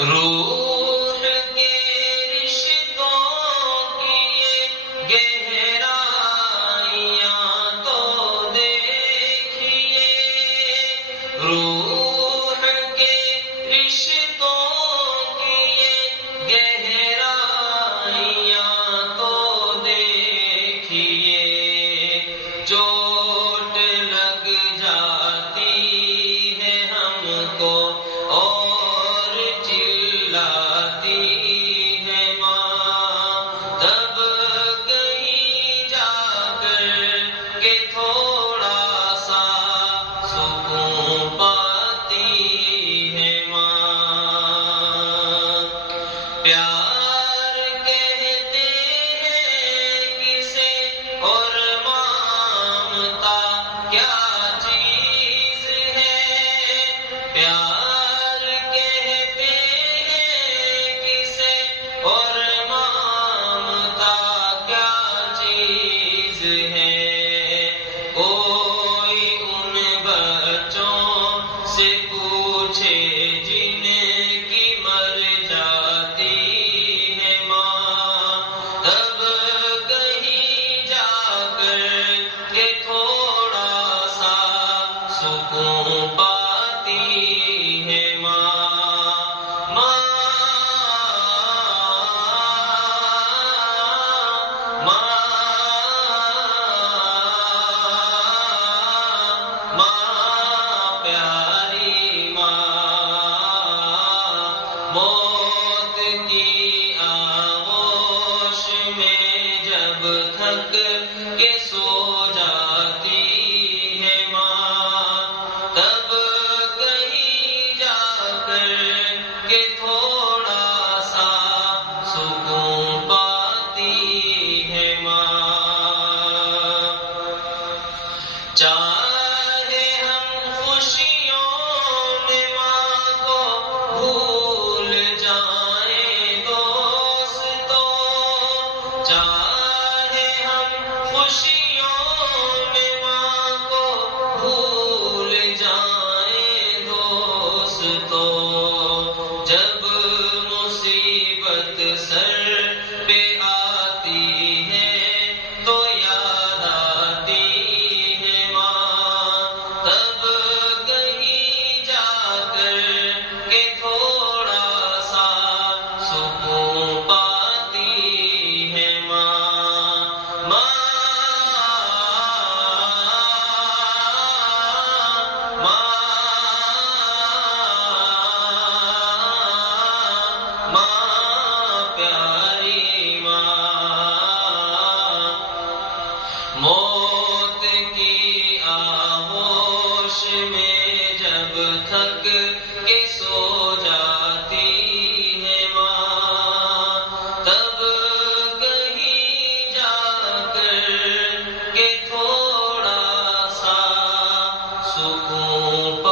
روح کے رشتوں کی یہ گہرائیاں تو دیکھیے، روح کے رشتوں کی یہ گہرائیاں تو دیکھیے، چوٹ لگ جاتی ہے ہم کو اور چلاتی ہے ماں، تب کہیں جا کر کے تھوڑا سا سکون پاتی ہے ماں۔ پیار کہتے ہیں کسے اور ممتا کیا چیز ہے، پیار کہتے ہیں کسے اور ممتا کیا چیز ہے، کوئی ان بچوں سے پوچھے جن کی مر جاتی ہے ماں، تب کہیں جا کر کے تھوڑا سا سکون پاتی ہے ماں۔ ماں پیاری ماں، موت کی آغوش میں جب تھک کے سو جاتی ہے ماں، تب کہیں جا کر کے تھوڑا سا سکون پاتی ہے ماں۔ چاہے ہم خوشیوں میں ماں کو بھول جائیں دوستوں، چاہے ہم خوشیوں میں ماں کو بھول جائیں دوستوں، جب مصیبت سر پہ آتی ہے تو یاد آتی ہے ماں، تب کہیں جا کر کے تھوڑا سا سکون پاتی ہے ماں۔ ماں پیاری ماں، موت کی آغوش میں جب تھک کے سو جاتی ہے ماں، تب کہیں جا کر کے تھوڑا سا سکون